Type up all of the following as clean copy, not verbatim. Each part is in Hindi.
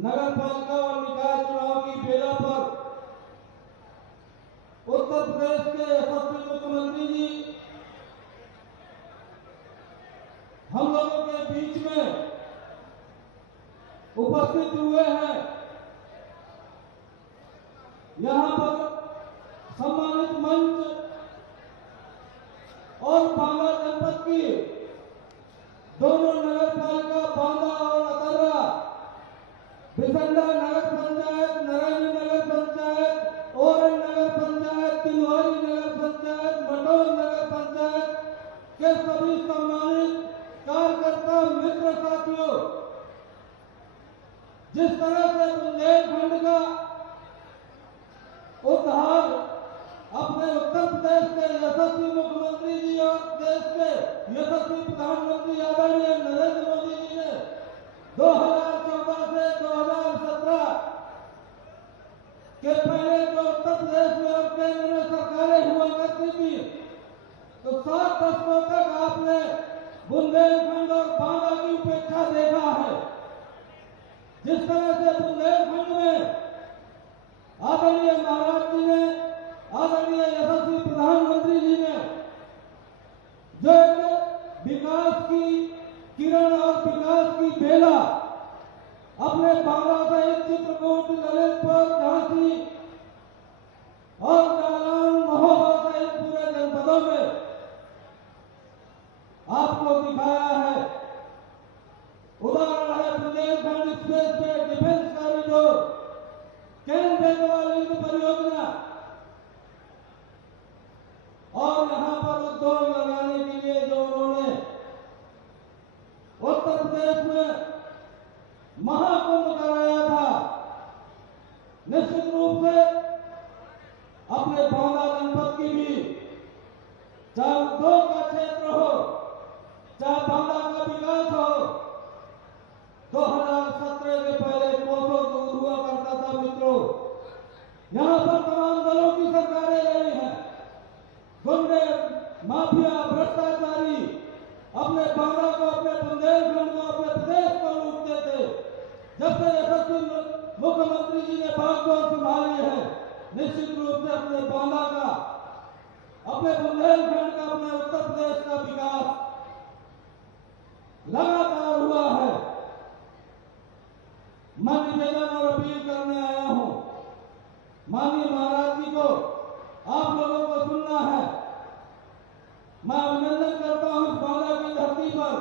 नगर पालिका और निकाय चुनाव की बेला पर उत्तर प्रदेश के यशस्वी मुख्यमंत्री जी हम लोगों के बीच में उपस्थित हुए हैं। यहाँ पर सम्मानित मंच और बांदा जनपद की दोनों नगर पालिका बांदा और अतर्रा, बिसंडा नगर पंचायत, नारायणी नगर पंचायत, ओरन नगर पंचायत, तिलवारी नगर पंचायत, मटौर नगर पंचायत के सभी सम्मानित कार्यकर्ता मित्र साथियों, जिस तरह से बुंदेलखंड का उद्धार अपने उत्तर प्रदेश के यशस्वी मुख्यमंत्री जी और देश के यशस्वी प्रधानमंत्री आदरणीय नरेंद्र मोदी जी ने 2014 से 2017 के पहले जो उत्तर प्रदेश में और केंद्र में सरकारें हुआ करती थी, तो 7 दशकों तक आपने बुंदेलखंड और बांदा की उपेक्षा देखा है। जिस तरह से बुंदेलखंड में आदरणीय महाराज जी ने, आदरणीय यशस्वी प्रधानमंत्री जी ने जो एक विकास की किरण और विकास की बेला अपने बांदा सहित चित्रकूट, ललितपुर, झांसी और जालौन, महोबा सहित पूरे जनपदों में आपको दिखाया है। उदाहरण है बुंदेलखंड स्पेस पे डिफेंस कॉरिडोर, केंद्र परियोजना और यहाँ पर उद्योग लगाने के लिए जो उन्होंने उत्तर प्रदेश में महाकुंभ कराया था, निश्चित रूप से अपने बांदा जनपद की भी, चाहे उद्योग का क्षेत्र हो, चाहे बांदा का विकास हो, 2017 के पहले कोसों दूर हुआ करता था। मित्रों, यहाँ पर तमाम दलों की सरकारें रही हैं। गुंडे, माफिया, भ्रष्टाचारी अपने बांदा को, अपने बुंदेलखंड को, अपने प्रदेश को लूटते थे। जब से यशस्वी मुख्यमंत्री जी ने बागडोर संभाली है, निश्चित रूप से अपने बांदा का, अपने बुंदेलखंड का, अपने उत्तर प्रदेश का विकास लगातार हुआ है। मैं निवेदन और अपील करने आया हूं, माननीय महाराज जी को आप लोगों को सुनना है। मैं अभिनंदन करता हूं इस बांदा की धरती पर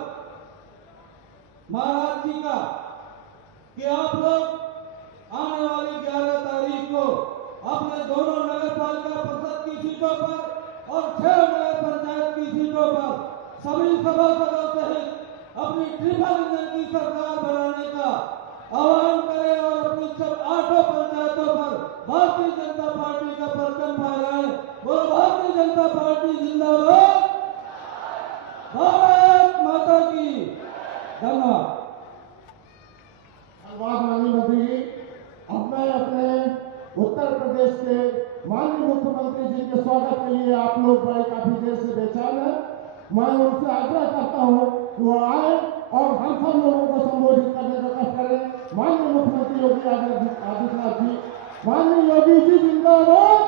महाराज जी का कि आप लोग आने वाली 11 तारीख को अपने दोनों नगर पालिका परिषद की सीटों पर और 6 नगर पंचायत की सीटों पर सभी सभासदों सहित अपनी ट्रिपल इंजन की सरकार बनाने का आह्वान करें और अपनी सब 8 पंचायतों पर भारतीय जनता पार्टी का परचम फहराएं। बोलो भारतीय जनता पार्टी जिंदाबाद, भारत माता की। धन्यवाद। धन्यवाद माननीय मंत्री जी। अब मैं अपने उत्तर प्रदेश के माननीय मुख्यमंत्री जी के स्वागत के लिए, आप लोग बड़े काफी देर से बेचैन हैं, मैं उनसे आग्रह करता हूं कि वो आए और हम सब लोगों को संबोधित करने का कष्ट करें। माननीय मुख्यमंत्री योगी आदित्यनाथ जी, माननीय योगी जी जिंदाबाद।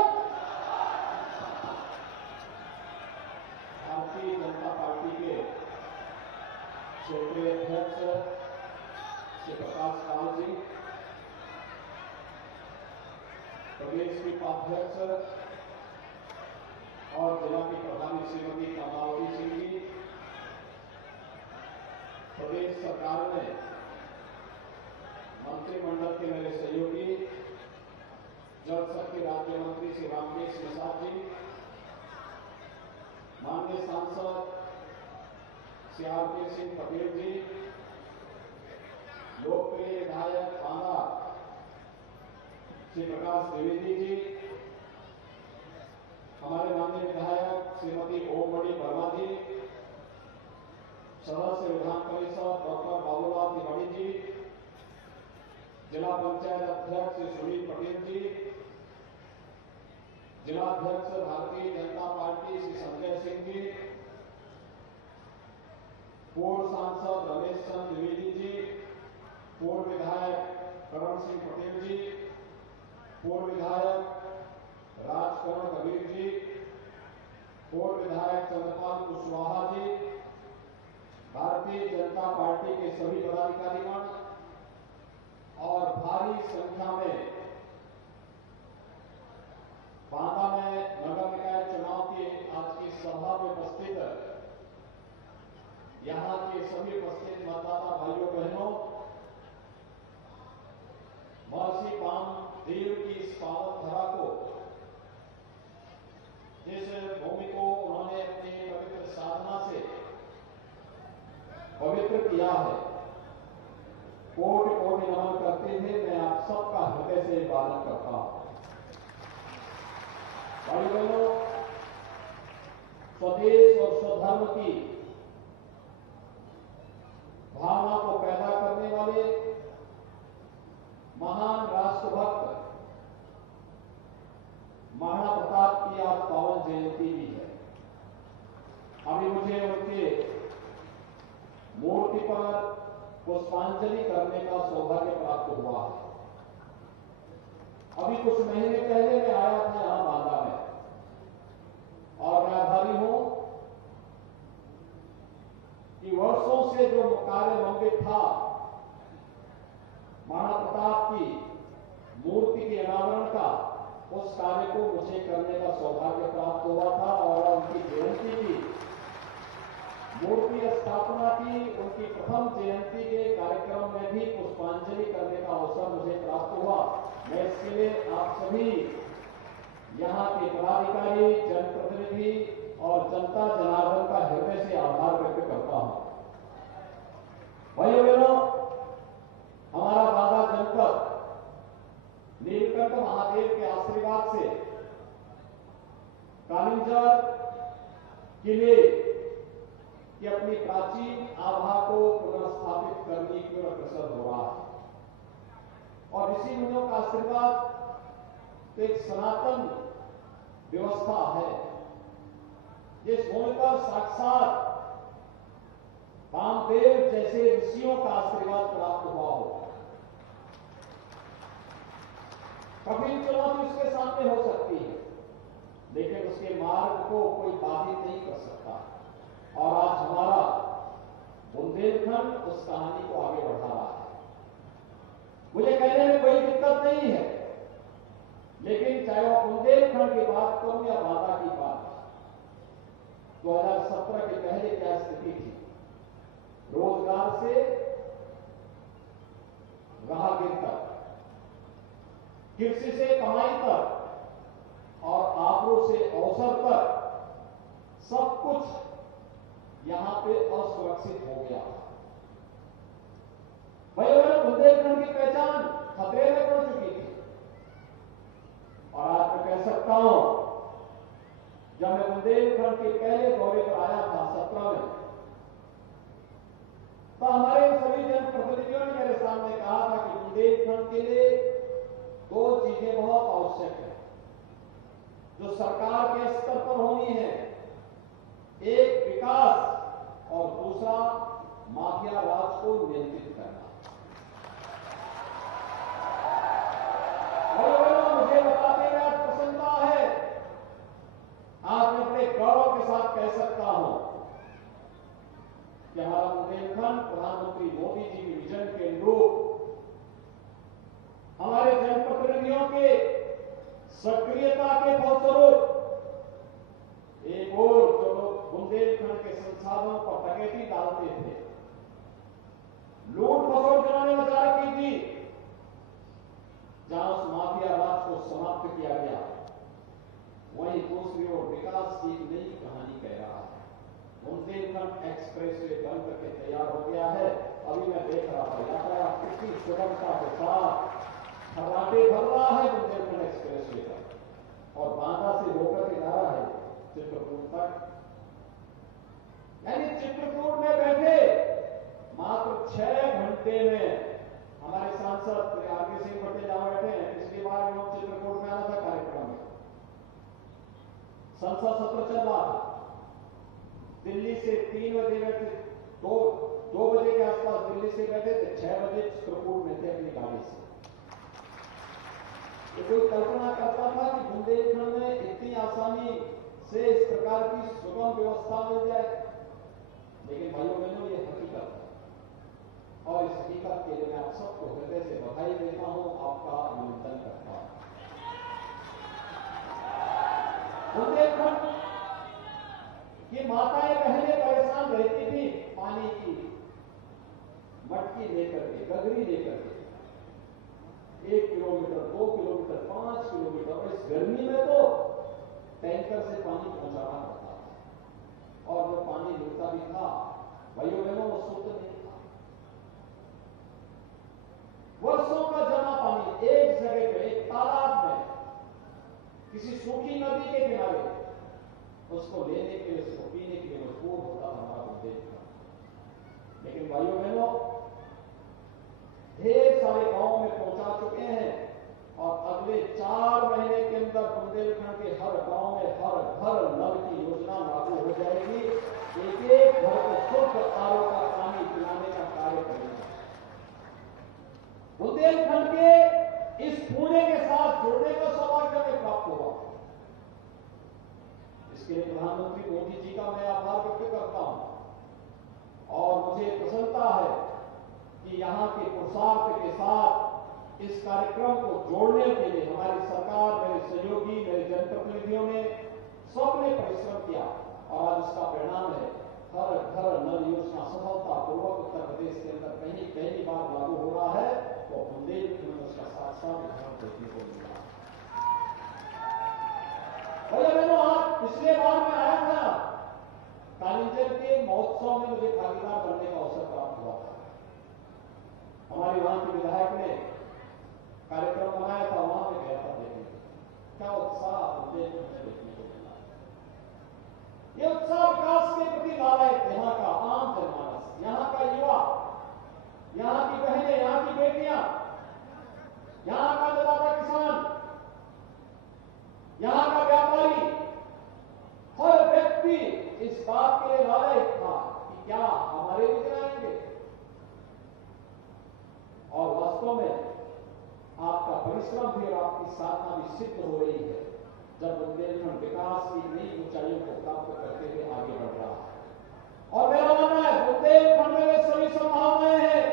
भारतीय जनता पार्टी के क्षेत्रीय अध्यक्ष श्री प्रकाश पाल जी, प्रदेश की उपाध्यक्ष और जिला की प्रधानी श्रीमती कमलावती सिंह जी, प्रदेश सरकार ने मंत्रिमंडल के मेरे सहयोगी जल शक्ति राज्य मंत्री श्री रामकेश प्रसाद जी, माननीय सांसद श्री आर.के. सिंह पटेल जी, लोकप्रिय विधायक बांदा श्री प्रकाश द्विवेदी जी, हमारे माननीय विधायक श्रीमती ओममणि वर्मा जी, सदस्य विधान परिषद डॉक्टर बाबूलाल तिवारी जी, जिला पंचायत अध्यक्ष श्री सुनील पटेल जी, जिलाध्यक्ष भारतीय जनता पार्टी श्री संजय सिंह जी, पूर्व सांसद रमेश चंद्र द्विवेदी जी, पूर्व विधायक करण सिंह पटेल जी, पूर्व विधायक राजकरण कबीर जी, पूर्व विधायक चंद्रपाल कुशवाहा जी, भारतीय जनता पार्टी के सभी पदाधिकारीगण और भारी संख्या में बांदा में नगर निकाय चुनाव की आज की सभा में उपस्थित यहां के सभी उपस्थित मतदाता भाइयों बहनों, महर्षि कामदेव की इस पावन धरा को, जिस भूमि को उन्होंने अपनी पवित्र साधना से पवित्र किया है, कोटि कोटि नमन करते हुए मैं आप सबका हृदय से पालन करता हूं। भाई बहनों, स्वदेश और स्वधर्म की भावना को पैदा करने वाले महान राष्ट्रभक्त महाराणा प्रताप की आज पावन जयंती भी है। अभी मुझे उनके मूर्ति पर पुष्पांजलि करने का सौभाग्य प्राप्त हुआ है। अभी कुछ महीने पहले मैं आया था यहां बांदा में, और मैं आभारी हूं कि वर्षों से जो कार्य लंबित था, महाराणा प्रताप की मूर्ति के अनावरण का, उस कार्य को मुझे करने का सौभाग्य प्राप्त हुआ था और उनकी जयंती की मूर्ति स्थापना की, उनकी प्रथम जयंती के कार्यक्रम में भी पुष्पांजलि करने का अवसर मुझे प्राप्त हुआ। मैं इसके लिए आप सभी यहां के पदाधिकारी, जनप्रतिनिधि और जनता जनार्दन का हृदय से आभार व्यक्त करता हूं। भाइयों बहनों, हमारा बांदा जनपद नीलकंठ महादेव के आशीर्वाद से कालिंजर किले की अपनी प्राचीन आभा को पुनर्स्थापित करने की ओर अग्रसर हो रहा है, और इसी मुनियों का आशीर्वाद एक सनातन व्यवस्था है, जिस भूमि पर साक्षात कामदेव जैसे ऋषियों का आशीर्वाद प्राप्त हुआ हो। कठिन चुनौती उसके सामने हो सकती है, लेकिन उसके मार्ग को कोई बाधित नहीं कर सकता, और आज हमारा बुंदेलखंड उस कहानी को आगे बढ़ा रहा है। मुझे कहने में कोई दिक्कत नहीं है, लेकिन चाहे वो बुंदेलखंड की बात करूं या बांदा की बात, 2017 के पहले क्या स्थिति थी, रोजगार से राहगीर तक, कृषि से कमाई तक और आबरू से अवसर तक, सब कुछ यहां पे असुरक्षित हो गया। भाई बुंदेलखंड की पहचान खतरे में पड़ चुकी थी, और आज मैं कह सकता हूं, जब मैं बुंदेलखंड के पहले दौरे पर आया था 17 में, तो हमारे सभी जनप्रतिनिधियों ने मेरे सामने कहा था कि बुंदेलखंड के लिए दो चीजें बहुत आवश्यक है, जो सरकार के स्तर पर होनी है, एक विकास और दूसरा माफिया राज को नियंत्रित करना। मुझे बताते हुए आज प्रसन्नता है, आज मैं अपने गौरव के साथ कह सकता हूं कि हमारा बुंदेलखंड प्रधानमंत्री मोदी जी के विजन के अनुरूप हमारे जनप्रतिनिधियों के सक्रियता के फलस्वरूप एक और जो लोग बुंदेलखंड के संसाधनों पर डकैती डालते थे, लूट खसोट कराने में जा रखी थी, जहां उस माफिया राज को समाप्त किया गया, वहीं दूसरी ओर विकास की एक नई कहानी कह रहा है। बुंदेलखंड एक्सप्रेस वे बन करके तैयार हो गया है। अभी मैं देख रहा था, यातायात कितनी सुगमता के साथ खर्राटे भर रहा है बुंदेलखंड एक्सप्रेस वे पर, और बांदा से होकर के जा रहा है चित्रकूट तक। यानी चित्रकूट में बैठे मात्र 6 घंटे में हमारे सांसद आरके सिंह पटेल जहां बैठे हैं, पिछली बार हम चित्रकूट में आना था कार्यक्रम में, संसद सत्र चल रहा था, दिल्ली से 3 बजे बैठे, 2 बजे के आसपास दिल्ली से बैठे थे, 6 बजे चित्रकूट में थे अपनी गाड़ी से। तो कोई कल्पना करता था कि बुंदेलखंड में इतनी आसानी से इस प्रकार की सुगम व्यवस्था मिल जाए? लेकिन भाइयों बहनों, ये हकीकत है और इस हकीकत के लिए मैं आप सबको हृदय से बधाई देता हूं, आपका अभिनंदन करता हूं। बुंदेलखंड की माताएं बहनें परेशान रहती थी पानी की मटकी लेकर के, गगरी लेकर के 1 किलोमीटर, 2 किलोमीटर, 5 किलोमीटर, और इस गर्मी में तो टैंकर से पानी पहुंचाना पड़ता था। और जो पानी मिलता भी था भाइयों बहनों, वो शुद्ध नहीं था। वर्षों का जमा पानी एक जगह पे, एक तालाब में, किसी सूखी नदी के किनारे, उसको लेने के लिए, उसको पीने के लिए मजबूर होता था हमारा बुंदेलखंड। लेकिन भाइयों बहनों, ढेर सारे गांवों में पहुंचा चुके हैं और अगले 4 महीने के अंदर बुंदेलखंड के हर गांव में हर घर नल की योजना लागू हो जाएगी। एक घर को शुद्ध आरो का पानी पिलाने का कार्य करेंगे। बुंदेलखंड के इस पुणे के साथ जुड़ने का सौभाग्य हमें प्राप्त हुआ। इसके लिए प्रधानमंत्री मोदी जी का मैं आभार व्यक्त करता हूं और मुझे प्रसन्नता है कि यहां के पुरुषार्थ के साथ इस कार्यक्रम को जोड़ने के लिए हमारी सरकार, मेरे सहयोगी, मेरे जनप्रतिनिधियों ने सबने परिश्रम किया और आज उसका परिणाम है हर घर नल योजना सफलतापूर्वक उत्तर प्रदेश के अंदर पहली बार लागू हो रहा है। तो बुंदेलखंड में उसका साथ उदाहरण देखने को मिल रहा है। भैया बहनों, आज पिछले बार मैं आया था, कालिंजर के महोत्सव में मुझे भागीदार बनने का अवसर प्राप्त हुआ था। हमारी वहां के विधायक ने कार्यक्रम बनाया था, वहां पे गया था देखने। क्या उत्साह बुंदेलखंड में देखने को मिला। ये उत्साह विकास के प्रति लालयक यहां का आम जनमानस, यहां का युवा, यहां की बहनें, यहां की बेटियां, यहां का अन्नदाता किसान, यहां का व्यापारी, हर व्यक्ति इस बात के लिए लालयक था कि क्या हमारे लिए आएंगे। और वास्तव में आपका परिश्रम भी और आपकी साधना भी सिद्ध हो रही है जब बुंदेलखंड विकास की नई ऊंचाइयों को प्राप्त करते हुए आगे बढ़ रहा है। और मेरा मानना है बुंदेलखंड में सभी संभावनाएं हैं।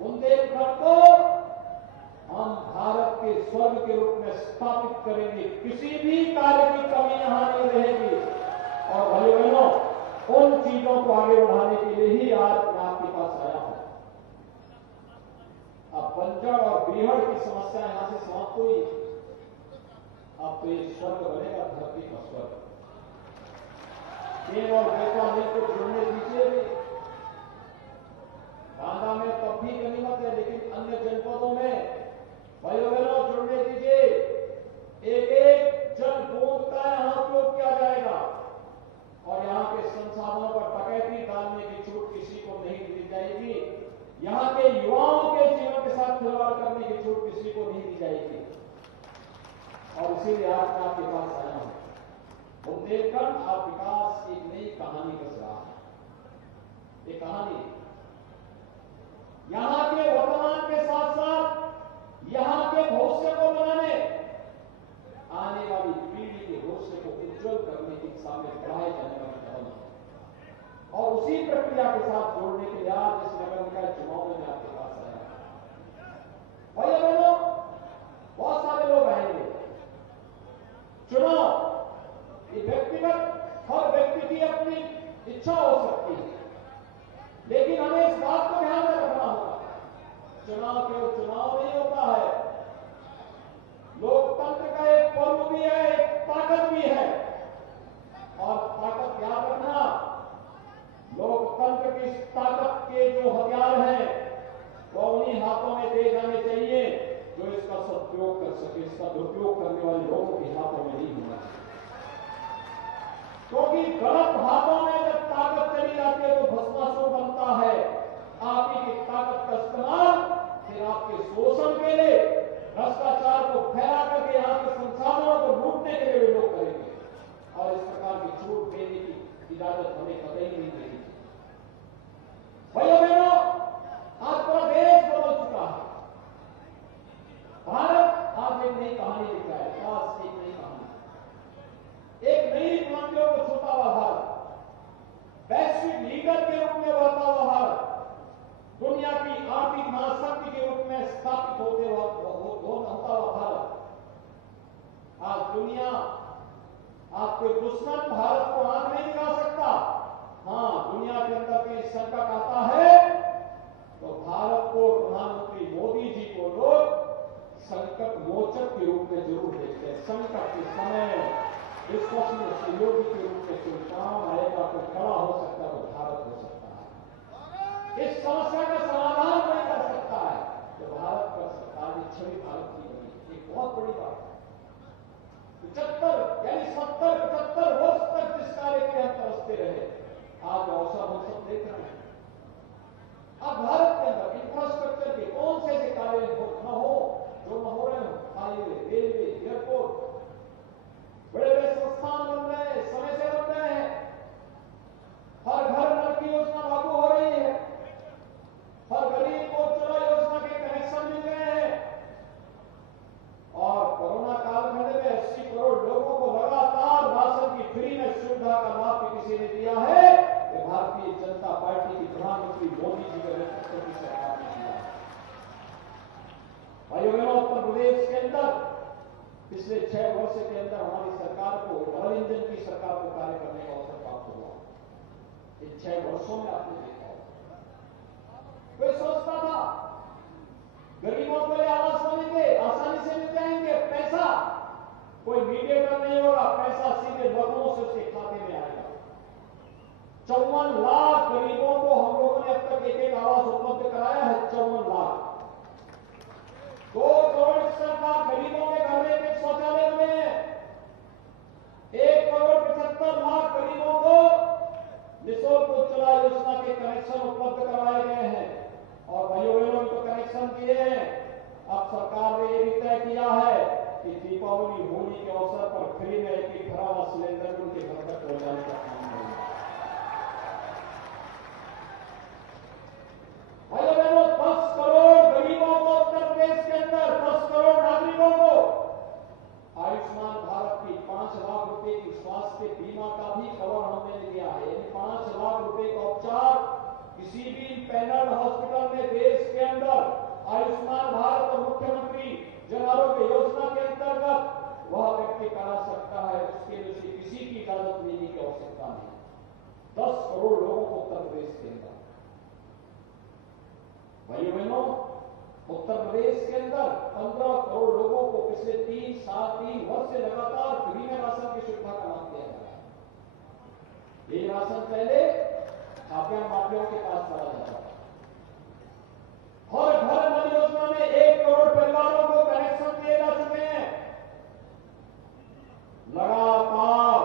बुंदेलखंड को हम भारत के स्वर्ग के रूप में स्थापित करेंगे, किसी भी कार्य की कमी यहां नहीं रहेगी। और भाइयों बहनों, उन चीजों को आगे बढ़ाने के लिए ही आज मैं आपके पास आया हूं। अब बंजर और बीहड़ की समस्या यहां से समाप्त हुई। अब तो ये स्वर्ग बनेगा, धरती का स्वर्ग। केन और बेतवा मिल को जुड़ने दीजिए। बांदा में तब भी गनीमत है, लेकिन अन्य जनपदों में भाइयों बहनों जुड़ने दीजिए। एक जल बूंद का यहां उपयोग किया जाएगा और यहां के संसाधनों पर डकैती डालने की छूट किसी को नहीं दी जाएगी। यहां के युवाओं के जीवन के साथ खिलवाड़ करने की छूट किसी को नहीं दी जाएगी। और इसीलिए आज मैं आपके पास आया हूं। बुंदेलखंड आप विकास की एक नई कहानी रच रहा है। ये कहानी यहां के वर्तमान के साथ साथ यहां के भविष्य को बनाने, आने वाली पीढ़ी के भविष्य को उज्जवल करने की दिशा में बढ़ाए जाने वाली कदम है। और उसी प्रक्रिया के साथ जोड़ने के लिए आज इस नगर निकाय चुनाव में मैं आपके पास आया। भाइयों बहनों, बहुत सारे लोग आएंगे। चुनाव ये व्यक्तिगत हर व्यक्ति की अपनी इच्छा हो सकती है, लेकिन हमें इस बात को ध्यान में रखना होगा, चुनाव केवल चुनाव नहीं होता है। लोकतंत्र का एक पर्व भी है, एक ताकत भी है। और ताकत याद रखना, लोकतंत्र की ताकत के जो हथियार हैं वो उन्हीं हाथों में दे जाने चाहिए जो इसका सदुपयोग कर सके। इसका दुरुपयोग करने वाले लोगों के हाथों में नहीं होना चाहिए, क्योंकि गलत हाथों में जब ताकत चली जाती है तो भस्मासुर बनता है। आप ही की ताकत का इस्तेमाल फिर आपके शोषण के लिए, भ्रष्टाचार को फैला करके यहाँ के संसाधनों को लूटने के लिए लोग करेंगे। और इस प्रकार की छूट देने की इजाजत हमें कतई नहीं देगी। भाइयों बहनों, आज पूरा देश बदल चुका है। भारत दुनिया की आर्थिक महाशक्ति के रूप में स्थापित होता हुआ भारत, आज दुनिया, आज कोई दुश्मन भारत को आंख नहीं दिखा सकता। हाँ, दुनिया के अंदर कहीं संकट आता है तो भारत को, प्रधानमंत्री मोदी जी को लोग संकट मोचक के रूप में जरूर देखते हैं। संकट के समय विश्वसनीय सहयोगी के रूप में कोई काम आएगा, कोई खड़ा हो सकता है, तो भारत हो सकता है। इस समस्या का समाधान कोई कर सकता है तो भारत कर सकता है। छवि भारत की बनी एक बहुत बड़ी बात है। 75 यानी 70-75 वर्ष तक जिस कार्य के हम तरसते रहे, आज अवसर हम सब देख रहे हैं। अब भारत के अंदर इंफ्रास्ट्रक्चर के कौन से ऐसे कार्य न हो जो न हो रहे हो? हाईवे, रेलवे, एयरपोर्ट, बड़े बड़े संस्थान बन रहे हैं, समय से बन रहे हैं। हर घर नल की योजना लागू हो रही है, हर गरीब को उज्ज्वला योजना के कनेक्शन मिल रहे हैं, और कोरोना कालखंड में 80 करोड़ लोगों को लगातार राशन की फ्री में सुविधा का लाभ भी किसी ने दिया है। ये भारतीय जनता पार्टी की प्रधानमंत्री मोदी जी के नेतृत्व की सरकार ने दिया है। भाइयों बहनों, उत्तर प्रदेश के अंदर पिछले 6 वर्ष के अंदर हमारी सरकार को डबल इंजन की सरकार को कार्य करने का अवसर प्राप्त हुआ। इन 6 वर्षों में आपने देखा कोई सोचता था गरीबों को आवास बनेंगे, आसानी से मिल जाएंगे, पैसा कोई मीडिएटर नहीं होगा, पैसा सीधे लखनऊ से उसके खाते में आएगा। 54 लाख गरीबों को हम लोगों ने अब तक एक आवास उपलब्ध कराया है। 54 लाख, 2 करोड़ 61 लाख गरीबों के घर में एक शौचालय बने हैं। 1 करोड़ 75 लाख गरीबों को निःशुल्क उज्ज्वला योजना के कनेक्शन उपलब्ध कराए गए हैं। और भाइयों बहनों को कनेक्शन दिए हैं। अब सरकार ने यह भी तय किया है कि दीपावली, होली के अवसर पर फ्री में एक भरा सिलेंडर उनके घर तक पहुंचाने का काम करेगा। भाइयों बहनों, 10 करोड़ गरीबों को उत्तर प्रदेश के अंदर, 10 करोड़ नागरिकों को आयुष्मान भारत की 5 लाख रुपए की स्वास्थ्य बीमा का भी कवर हमने दिया है। यानी 5 लाख रुपए का उपचार किसी भी पैनल हॉस्पिटल में देश के अंदर आयुष्मान भारत और मुख्यमंत्री जन आरोग्य योजना के अंतर्गत वह व्यक्ति करा सकता है। उसके लिए उसे किसी की इजाजत लेने की आवश्यकता नहीं। 10 करोड़ लोगों को उत्तर प्रदेश के अंदर, भाइयों बहनों, उत्तर प्रदेश के अंदर 15 करोड़ लोगों को पिछले 3 वर्ष से लगातार फ्री में राशन की सुविधा का लाभ दिया जा रहा है। ये राशन पहले छापिया माफियाओं के पास चला जाता है। हर घर नल योजना में 1 करोड़ परिवारों को कनेक्शन दिए जा चुके हैं। लगातार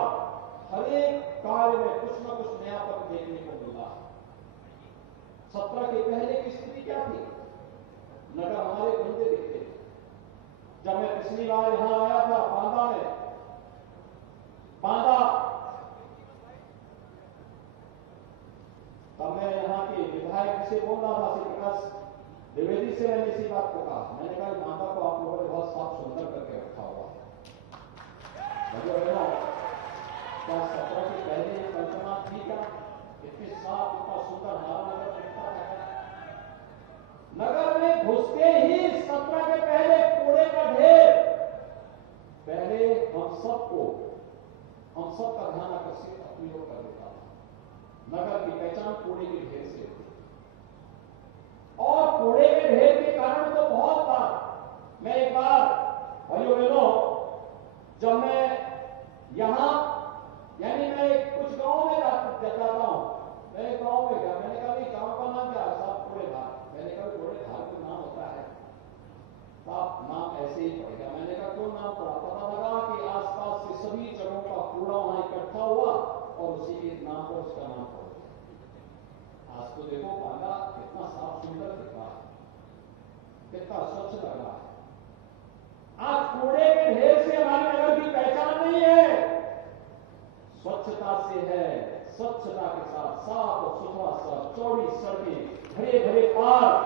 हर एक कार्य में कुछ न कुछ नयापन देखने को मिला। 17 के पहले की स्थिति क्या थी? नगर हमारे गंदे दिखते थे। जब मैं पिछली बार यहां आया था बांदा में, तब मैं यहाँ के विधायक से बोल रहा था, श्री प्रकाश द्विवेदी से मैंने इसी बात को कहा। मैंने कहा बांदा को आप लोगों ने बहुत साफ सुंदर करके रखा हुआ है। क्या 17 के पहले कल्पना थी क्या? इतने साफ, इतना सुंदर हमारा नगर दिखता है। नगर में घुसते ही 17 के पहले कूड़े का ढेर। पहले हम सबका ध्यान आकर्षित अपनी ओर कर देता था। नगर की पहचान कूड़े के ढेर से होती, और कूड़े के ढेर के कारण तो बहुत बार मैं एक बार भाइयों बहनों, जब मैं यहां यानी मैं कुछ गांव में जाता हूं, मैं एक गांव में गया, मैंने कहा गांव का नाम क्या है? साहब कूड़े धार। मैंने कहा कूड़े धार का नाम होता है साहब, नाम ऐसे ही पड़ेगा। मैंने कहा क्यों नाम पड़ा? पता लगा कि आसपास के सभी जगहों का कूड़ा वहां इकट्ठा हुआ और उसी के नाम पर उसका नाम पड़ गया। आज तो देखो बांदा कितना साफ सुंदर दिख रहा है, कितना स्वच्छ लग रहा है। आज कूड़े के ढेर से हमारे नगर की पहचान नहीं है, स्वच्छता से है। स्वच्छता के साथ साफ और सुथरा सड़क, चौड़ी सड़कें, हरे भरे पार्क,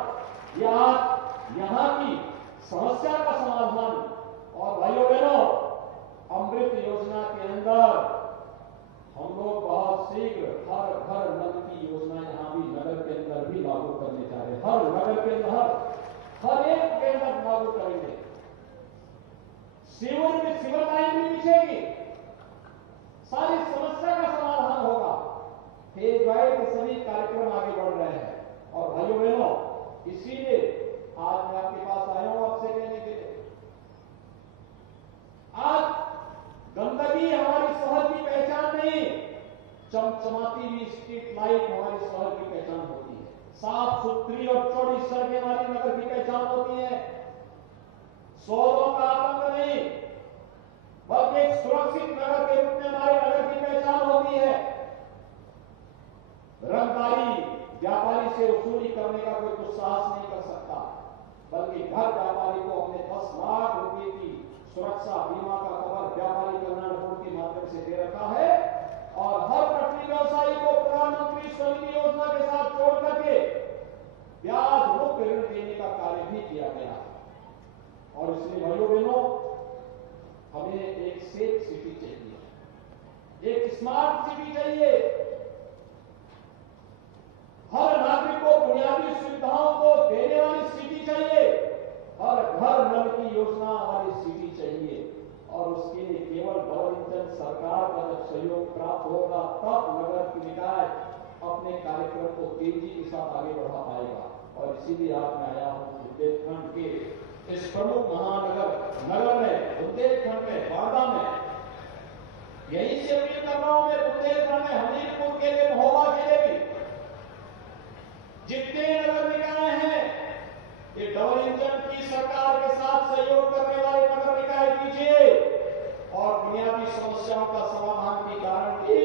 यहाँ की समस्या का समाधान। और भाइयों बहनों, अमृत योजना के अंदर हम लोग बहुत शीघ्र हर घर नल की योजना यहां भी नगर के अंदर भी लागू करने जा रहे हैं। हर सिविल लाइन भी बिछेगी, सारी समस्या का समाधान होगा। फेज वाइज सभी कार्यक्रम आगे बढ़ रहे हैं। और भाइयों बहनों, इसीलिए आज मैं आपके पास आया हूं आपसे कहने के लिए, आज गंदगी हमारी शहर की पहचान नहीं, चमचमाती हुई स्ट्रीट लाइट हमारी शहर की पहचान होती है। साफ सुथरी और चौड़ी सड़कें हमारी नगर की पहचान होती है। शोरों का आतंक नहीं, बल्कि एक सुरक्षित नगर के रूप में हमारे नगर की पहचान होती है। रंगदारी व्यापारी से वसूली करने का कोई तो साहस नहीं कर सकता, बल्कि घर व्यापारी को अपने 10 लाख रुपए की सुरक्षा बीमा का कवर व्यापारी कल्याण बोर्ड के माध्यम से दे रखा है। और हर पटरी व्यवसायी को प्रधानमंत्री स्वनिधि योजना के साथ जोड़ करके ब्याज मुक्त ऋण देने का कार्य भी किया गया है। और इसलिए भाइयों बहनों, हमें एक सेफ सिटी चाहिए, एक स्मार्ट सिटी चाहिए। हर नागरिक को बुनियादी सुविधाओं को देने वाली सिटी चाहिए। हर घर नल की योजना वाली सिटी चाहिए। और उसके लिए केवल डबल इंजन सरकार का जब सहयोग प्राप्त होगा, तब नगर निकाय अपने कार्यक्रम को तेजी के साथ आगे बढ़ा पाएगा। और इसीलिए आज मैं आया हूं बुंदेलखंड के इस प्रमुख नगर में, बुंदेलखंड में, बांदा में, यही से अपील कर रहा हूं मैं, बुंदेलखंड में हमीरपुर के लिए, महोबा के लिए भी जितने नगर निकाय हैं, ये डबल इंजन की सरकार के साथ सहयोग करने वाले नगर निकाय कीजिए। और बुनियादी समस्याओं का समाधान की गारंटी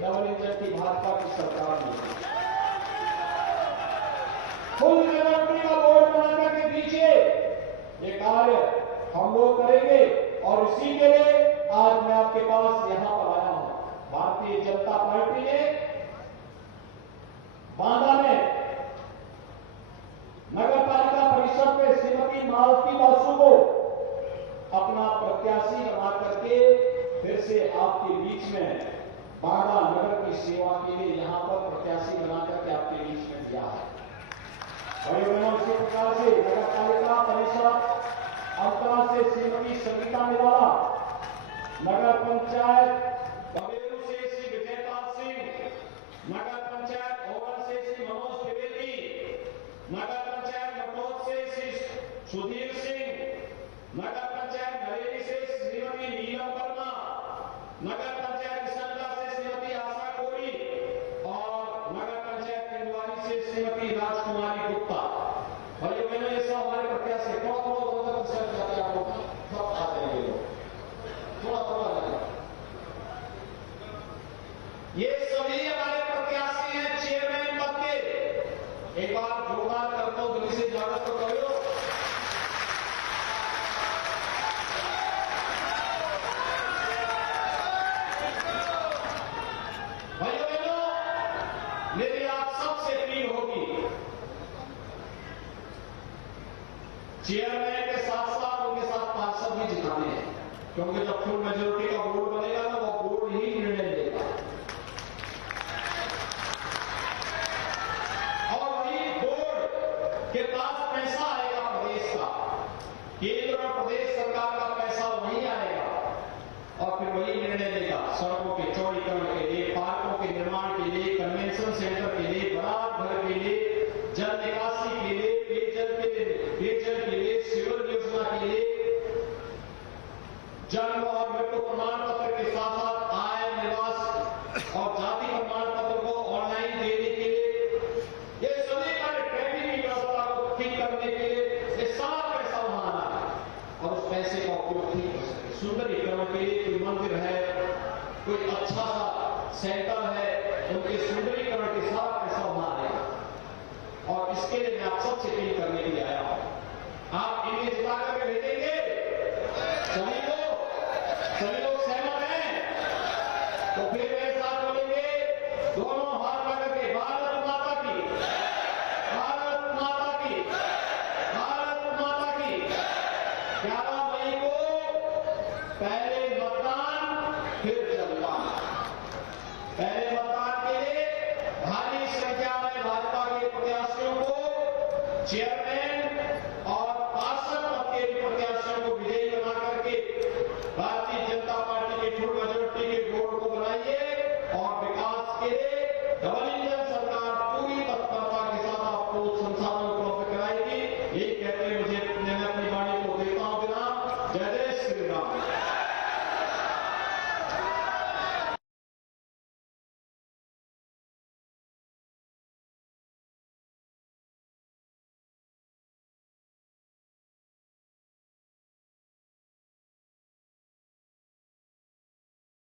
डबल इंजन की भाजपा की सरकार ने दी। फुल नगर का बोर्ड बना करके दीजिए, ये कार्य हम लोग करेंगे। और इसी के लिए आज मैं आपके पास यहां पर आया हूं। भारतीय जनता पार्टी ने बांदा में नगर पालिका परिषद में श्रीमती मालती बासु को अपना प्रत्याशी बना करके फिर से आपके बीच में बांदा नगर की सेवा के लिए यहां पर प्रत्याशी बना करके आपके बीच में दिया है। बड़े बहनों, इसी प्रकार से नगर पालिका परिषद अंतरा से श्रीमती संगीता निवाला, नगर पंचायत बबेरू से श्री विजयपाल सिंह, नगर पंचायत ओवर से श्री मनोज द्विवेदी, नगर पंचायत मटोद से श्री सुधीर सिंह, नगर पंचायत नरेली से श्रीमती नीलम वर्मा, नगर पंचायत किसनला से श्रीमती आशा कोरी और नगर पंचायत किंदवारी से श्रीमती राजकुमारी गुप्ता। भाइयों बहनों, ये सब हमारे प्रत्याशी जाते हैं, आप लोग सब आते हैं, ये लोग थोड़ा ये सभी हमारे प्रत्याशी हैं चेयरमैन पद के। एक बार जोरदार करता हूं, दिल्ली से स्वागत तो करो। भाइयों बहनों, मेरी आप सबसे अपील होगी, चेयरमैन के साथ साथ उनके साथ पार्षद भी जिताने हैं, क्योंकि जब फुल मेजोरिटी का बोर्ड बनेगा ना, वो बोर्ड ही निर्णय लेगा। और वही बोर्ड के पास पैसा आएगा प्रदेश का, केंद्र और प्रदेश सरकार का पैसा वहीं आएगा और फिर वही निर्णय लेगा सड़कों के चौड़ीकरण के लिए, पार्कों के निर्माण के लिए, कन्वेंशन सेंटर के लिए, बारात घर के लिए, जल निकासी के लिए, पेयजल के लिए, सिविल योजना के लिए, जन्म और मृत्यु प्रमाण पत्र के साथ साथ आय, निवास और जाति प्रमाण पत्र को ऑनलाइन देने के लिए, ये सभी कार्य, ट्रैफिक की व्यवस्था को ठीक करने के लिए, ये सारा पैसा वहां आना है। और उस पैसे का उपयोग ठीक हो सके, सुंदरीकरण के लिए कोई मंदिर है, कोई अच्छा सा सेंटर है, उनके सुंदरीकरण के साथ